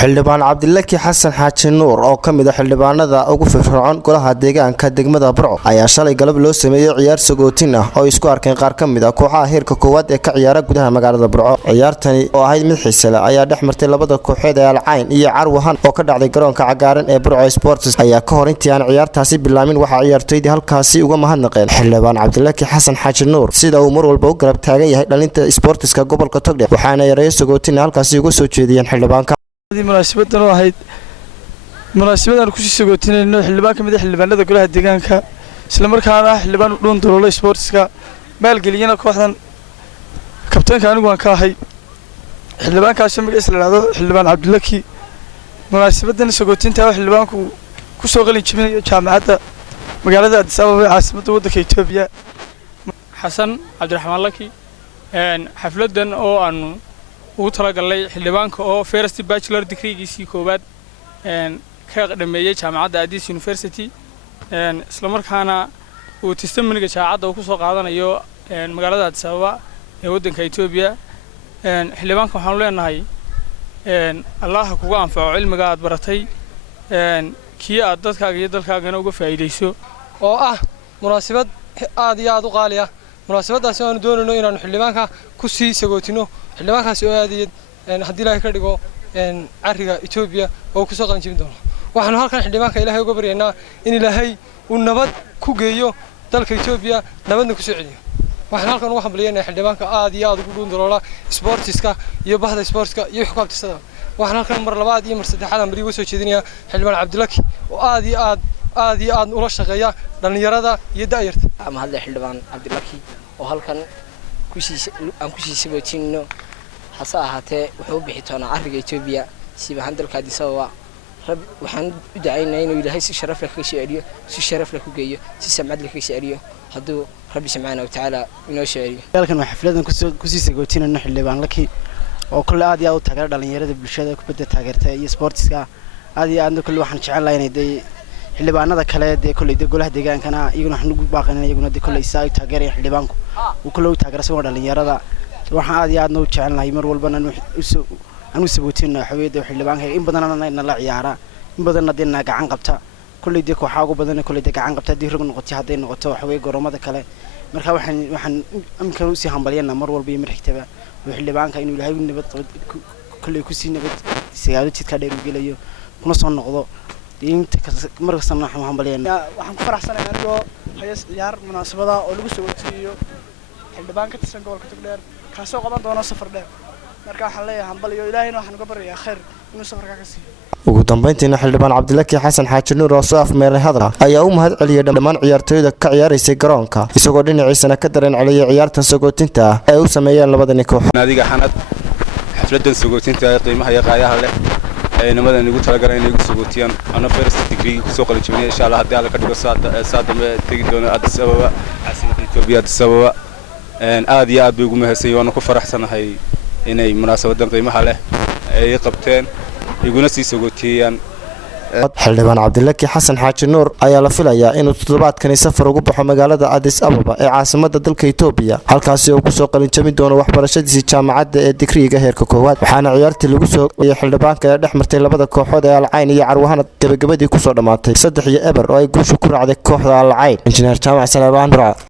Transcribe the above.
xildhibaan Cabdilaki Xasan Xaaji Nuur oo kamid ah xildhibaanada ugu firfircoon golaha deegaanka degmada Burco ayaa shalay galab loo sameeyay ciyaar sagootin ah oo isku arkeen qaar kamid ah kooxaha heerka koowaad ee ka ciyaara gudaha magaalada Burco. ciyaartani oo ahayd mid xiiso leh ayaa dhexmartay labada kooxood ee Alcayn iyo Carwahan oo ka dhacday garoonka cagaaran ee Burco Sports ayaa ka hor intii aan ciyaartaasi bilaamin waxa ciyaartoydii halkaasi uga mahadnaqeen xildhibaan Cabdilaki Xasan Xaaji Nuur sida uu mar walba u garab taagan yahay dhalinta sportiska gobolka Togdheer waxaana yareeyay sagootin halkaasi uga soo jeediyeen xildhibaanka munaasabaddan oo ahayd munaasabadaan ku sii sagootinayno xildhibaan kamid ah xildhibaanada golaha deegaanka isla markaana xildhibaan u dhoon daloolo sportska maalgeliyana kooxdan kabtaanka anigu aan ka ahay xildhibaankaas magaciisa la yiraahdo xildhibaan Cabdilaki munaasabaddan sagootinta xildhibaanku ku soo qalin jibinayo jaamacadda magaalada Addis Ababa ee caasimadda waddanka Itoobiya xasan Cabdiraxmaan Laki xafladan oo aanu ugu talagalay xildhibaanka oo first bachelor degree-giisii koowaad ka dhameeyay jaamacadda Addis University isla markaana uu testimoniga jaamacadda ku soo qaadanayo magaalada Addis Ababa ee waddanka Itoobiya xildhibaanka waxaan leenahay Allah kugu anfaco cilmiga aad baratay kii aad dadkaaga iyo dalkaagana uga faa'iideyso oo ah munaasabad aad iyo aad u qaali ah munaasabadaas oo aan doonayno inaan xildhibaanka ku sii sagootino xildhibaankaas oo aadiyad haddii Ilaahay ka dhigo ariga Itoobiya oo ku soo qancin doono waxaan halkan xildhibaanka Ilaahay uga baryaynaa in Ilaahay uu nabad ku geeyo dalka Itoobiya nabadna ku soo celiyo waxaan halkan ugu hambalyeynaa xildhibaanka aad iyo aad ugu dhuun daloola sportiska iyo bahda sportska iyo xukuumtiisa waxaan halkan mar labaad iyo mar saddexaad aan bari uga soo jeedinayaa xildhibaan Cabdilaki oo aad iyo aad ula shaqeeya dhalinyarada iyo daayirta ama hadda xildhibaan Cabdilaki oo halkan ku sii sagootino hasa ahaatee wuxuu bixi doonaa ariga Itoobiya siba dalka Addis Ababa waxaan u ducaynaa inuu Ilaahay si sharaf leh ka sheeriyo si sharaf leh ku geeyo si samcad leh ka sheeriyo hadduu Rabbi subhanahu wa ta'ala inoo sheeriyo halkan waa xafladan ku sii sagootinayno xildhibaan Laki oo kulli aad iyo aad u taageero dhalinyarada bulshada kubadda taageerta iyo sportiska aad iyo aad kulli waxaan jecelahay inay xildhibaanada kale ee kulli golaha deegaankana iyaguna waxaan ugu baaqaynaa iyaguna kulli isaay taageeraya xildhibaanku uu kulli u taageersan dhalinyarada waxaan aad iyo aad u jecelnahay mar walbana anu sabootino xaweeyada xildhibaanka in badan la ciyaara in badan dadina gacan qabta kulli kooxaha ugu badan kulli gacan qabta diirug noqotay haday noqoto xaweey garoomada kale marka waxaan amka u sii hambalyeena mar walba iyo mar xigtaba xildhibaanka inuu Ilaahay nabad kulli ku sii nabad siyaado jidka dheer u gelayo kuna soo noqdo inta markasta waxaan hambalyeena waxaan ku faraxsanahay anigoo hay'ad ciyaar munaasabada oo lagu sagootiyo xildhibaan ka tirsan gobolka Togdheer kaasoo qaban doona safar dheer marka waxaan leeyahay hambalyo Ilaahayna waxaan uga baryaa khayr inuu safarka ka siiyo ugu dambeyntiina xildhibaan Cabdilaki Xasan Xaaji Nuur oo soo afmeeray hadal ayaa u mahad celiyay dhammaan ciyaartoyda ka ciyaaraysay garoonka isagoo dhinaciisana ka dareen celiyay ciyaarta sagootinta ee uu sameeyay labadani koox naadiga xanad xafladan sagootinta ee qiimaha iyo qaayaha leh ee nimadan ugu talagalay inay ugu sagootiyaan ana first degree ku soo qalin jibinay insha Allah haddii alla ka dhigo saadama tagi doono Addis Ababa caasimadda Itoobiya Addis Ababa aad iyo aad bay ugu mahadsan yihiin ku faraxsanahay inay munaasabadan qiimaha leh ay qabteen iguna sii sagootiyaan xildhibaan Cabdilaki Xasan Xaaji Nuur ayaa la filayaa inuu toddobaadkani safar ugu baxo magaalada Addis Ababa ee caasimadda dalka Itoobiya halkaas oo ku soo qalin jabin doono waxbarashadiisa jaamacadda ee digriga heerka koowaad waxaana ciyaartii lagu soo xildhibaanka ee dhexmartay labada kooxood ee Alcayn iyo Carwahan gabagabadii ku soo dhamaatay 3-0 oo ay guusha ku raacday kooxda Alcayn injineer Jaamac Salabaan Burco.